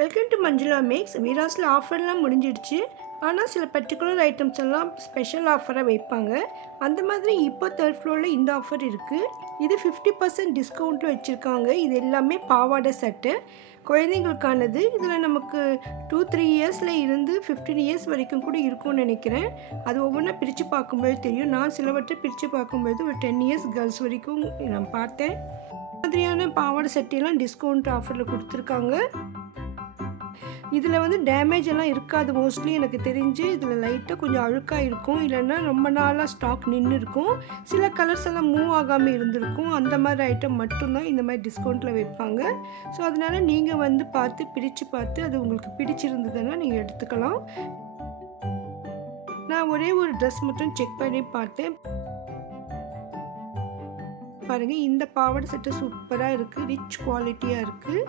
Welcome to Manjula Max. வீராஸில் ஆஃபர்லாம் முடிஞ்சிடுச்சு. ஆனால் சில பர்டிகுலர் ஐட்டம்ஸ் எல்லாம் ஸ்பெஷல் ஆஃபராக வைப்பாங்க. அந்த மாதிரி இப்போ தேர்ட் ஃப்ளோரில் இந்த ஆஃபர் இருக்குது. இது 50% டிஸ்கவுண்ட்டில் வச்சுருக்காங்க. இது எல்லாமே பாவாடை சட்டை குழந்தைங்களுக்கானது. இதில் நமக்கு 2-3 இயர்ஸில் இருந்து 15 இயர்ஸ் வரைக்கும் கூட இருக்கும்னு நினைக்கிறேன். அது ஒவ்வொன்றா பிரித்து பார்க்கும்போது தெரியும். நான் சிலவற்றை பிரித்து பார்க்கும்போது ஒரு 10 இயர்ஸ் கேர்ள்ஸ் வரைக்கும் நான் பார்த்தேன். மாதிரியான பாவாடை சட்டையெல்லாம் டிஸ்கவுண்ட் ஆஃபரில் கொடுத்துருக்காங்க. இதில் வந்து டேமேஜ் எல்லாம் இருக்காது மோஸ்ட்லி எனக்கு தெரிஞ்சு. இதில் லைட்டாக கொஞ்சம் அழுக்காக இருக்கும், இல்லைன்னா ரொம்ப நாளாக ஸ்டாக் நின்று இருக்கும். சில கலர்ஸ் எல்லாம் மூவ் ஆகாமல் இருந்திருக்கும். அந்த மாதிரி ஐட்டம் மட்டும்தான் இந்த மாதிரி டிஸ்கவுண்ட்டில் வைப்பாங்க. ஸோ அதனால் நீங்கள் வந்து பிரித்து பார்த்து அது உங்களுக்கு பிடிச்சிருந்ததுன்னா நீங்கள் எடுத்துக்கலாம். நான் ஒரே ஒரு ட்ரெஸ் மட்டும் செக் பண்ணி பார்த்தேன். பாருங்கள், இந்த பாவாடை சட்டை சூப்பராக இருக்குது, ரிச் குவாலிட்டியாக இருக்குது.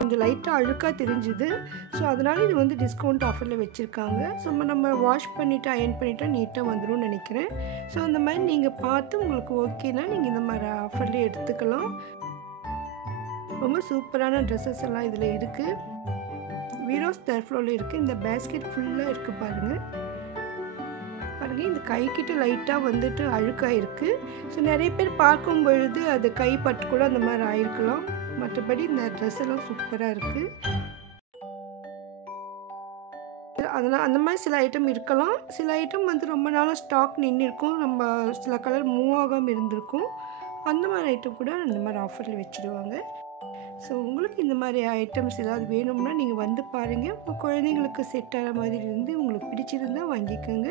கொஞ்சம் லைட்டாக அழுக்காக தெரிஞ்சுது. ஸோ அதனால் இது வந்து டிஸ்கவுண்ட் ஆஃபரில் வச்சுருக்காங்க. ஸோ நம்ம வாஷ் பண்ணிவிட்டு அயர்ன் பண்ணிவிட்டா நீட்டாக வந்துடும் நினைக்கிறேன். ஸோ அந்த மாதிரி நீங்கள் பார்த்து உங்களுக்கு ஓகேனா நீங்கள் இந்த மாதிரி ஆஃபர்லேயே எடுத்துக்கலாம். ரொம்ப சூப்பரான ட்ரெஸ்ஸஸ் எல்லாம் இதில் இருக்குது. வீராஸ் தேர்ட் ஃப்ளோரில் இருக்குது. இந்த பேஸ்கெட் ஃபுல்லாக இருக்குது பாருங்கள். இந்த கைக்கிட்ட லைட்டாக வந்துட்டு அழுக்காக இருக்குது. ஸோ நிறைய பேர் பார்க்கும் பொழுது அது கை பட்டு கூட அந்த மாதிரி ஆயிருக்கலாம். மற்றபடி இந்த ட்ரெஸ் எல்லாம் சூப்பராக இருக்குது. அதனால் அந்த மாதிரி சில ஐட்டம் இருக்கலாம். சில ஐட்டம் வந்து ரொம்ப நாளாக ஸ்டாக் நின்று இருக்கும், நம்ம சில கலர் மூவ் ஆகாமல் இருந்திருக்கும். அந்த மாதிரி ஐட்டம் கூட இந்த மாதிரி ஆஃபரில் வச்சுடுவாங்க. ஸோ உங்களுக்கு இந்த மாதிரி ஐட்டம்ஸ் ஏதாவது வேணும்னா நீங்கள் வந்து பாருங்கள். உங்கள் குழந்தைங்களுக்கு செட் ஆகிற மாதிரி இருந்து உங்களுக்கு பிடிச்சிருந்தால் வாங்கிக்கோங்க.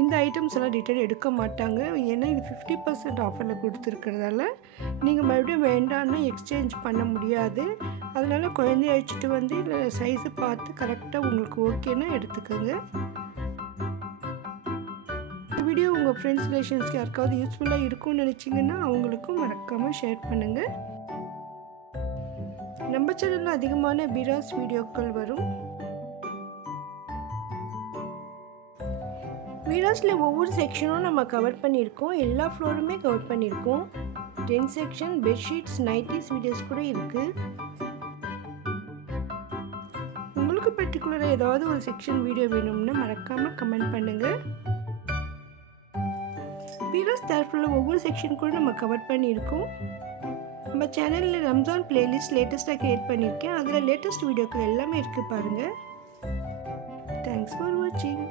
இந்த ஐட்டம்ஸ் எல்லாம் ரிட்டர்ன் எடுக்க மாட்டாங்க. ஏன்னா இது 50% ஆஃபரில் கொடுத்துருக்கிறதால நீங்கள் மறுபடியும் வேண்டான்னா எக்ஸ்சேஞ்ச் பண்ண முடியாது. அதனால் குழந்தைய அழைச்சிட்டு வந்து இல்லை சைஸை பார்த்து கரெக்டாக உங்களுக்கு ஓகேன்னா எடுத்துக்கோங்க. இந்த வீடியோ உங்கள் ஃப்ரெண்ட்ஸ் ரிலேஷன்ஸ்க்கு யாருக்காவது யூஸ்ஃபுல்லாக இருக்கும்னு நினச்சிங்கன்னா அவங்களுக்கும் மறக்காமல் ஷேர் பண்ணுங்கள். நம்ம சேனலில் அதிகமான வீராஸ் வீடியோக்கள் வரும். வீராஸில் ஒவ்வொரு செக்ஷனும் நம்ம கவர் பண்ணியிருக்கோம். எல்லா ஃப்ளோருமே கவர் பண்ணியிருக்கோம். Gents section, bedsheets, nighties videos கூட இருக்குது. உங்களுக்கு பர்டிகுலராக ஏதாவது ஒரு செக்ஷன் வீடியோ வேணும்னா மறக்காமல் கமெண்ட் பண்ணுங்கள். வீராஸ் தேர்ட் ஃப்ளோரில் ஒவ்வொரு செக்ஷன் கூட நம்ம கவர் பண்ணியிருக்கோம். நம்ம சேனலில் ரம்ஜான் பிளேலிஸ்ட் லேட்டஸ்ட்டாக க்ரியேட் பண்ணியிருக்கேன். அதில் லேட்டஸ்ட் வீடியோக்கள் எல்லாமே இருக்குது பாருங்கள். தேங்க்ஸ் ஃபார் வாட்சிங்.